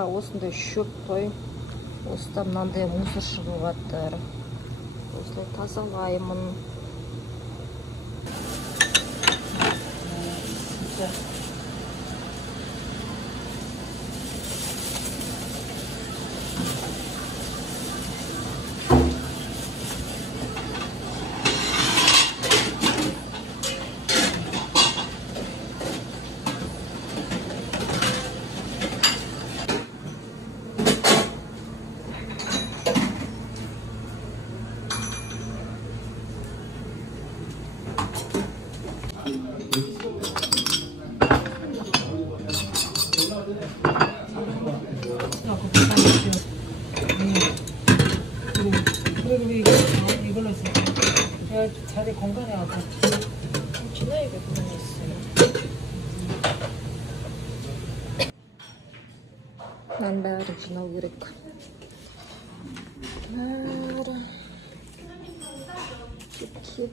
Мына осындай шөп қой. Осыдан мынандай мусор шығып жатыр. Осылай тазалаймын. 자리 공간에 와서 지나이게 보냈어요. 난 бәрін жинау керек. Бәрі кетті.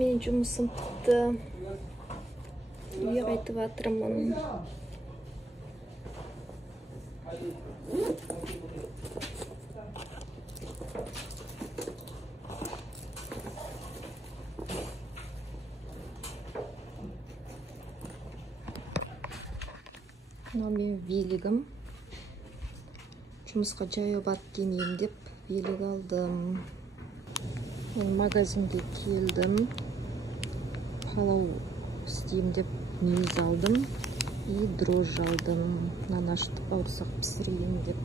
Менің жұмысым бітті. Үйге қайтып жатырмын. Мынау менің велигім. Жұмысқа жаяу барып келейін деп велик алдым. Мен магазинге келдім. Палау істеймін деп мүйіз алдым. И дрожжи алдым. Нан ашытып бауырсақ пісірейін деп.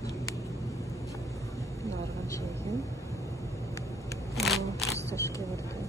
Нарған шайға. Фисташка бар екен.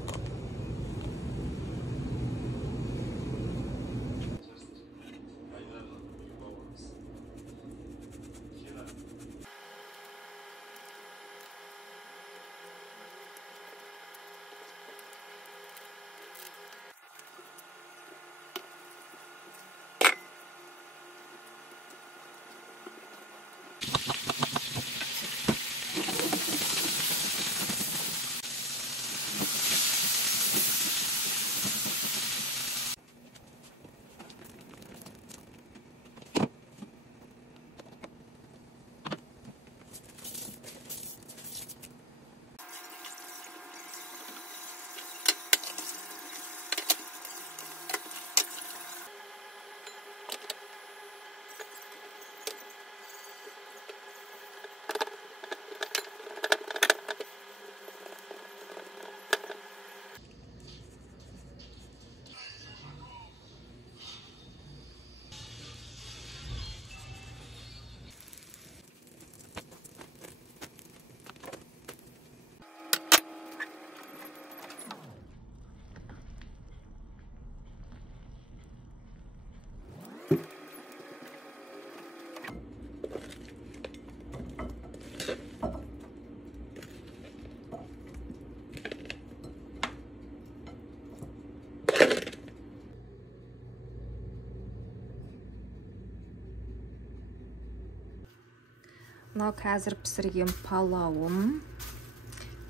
Мынау қазір пісірген палауым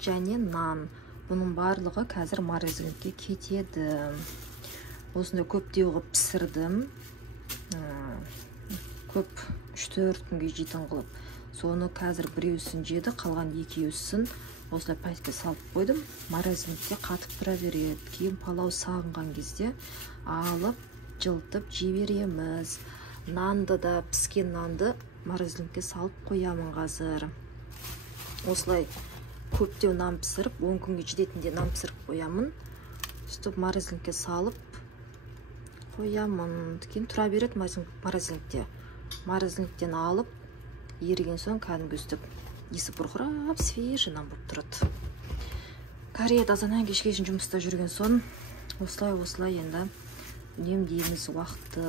және нан. Бұның барлығы қазір морозилькеге кетеді. Осында көптеу қылып пісірдім. Көп 3-4 күнге жейтін қылып. Соны қазір біреусін жеді, қалған екеусін осылай пакетке салып қойдым. Морозилькеге қатып тұра береді. Кейін палау сағынған кезде алып, жылтып жібереміз. Нанды да, піскен нанды морозилькеге салып қоямын қазір. Осылай көптеу нан пісіріп 10 күнге жететіндей нан пісіріп қоямын. Сөйтіп морозилкаға салып қоямын. Кейін тұра береді морозилкаде. Морозилктен алып еріген соң кәдімгі өстіп есі бұрқырап свежий нан болып тұрады. Кореяда азаннан кешке шейін жұмыста жүрген соң осылай енді үнемдейміз уақытты.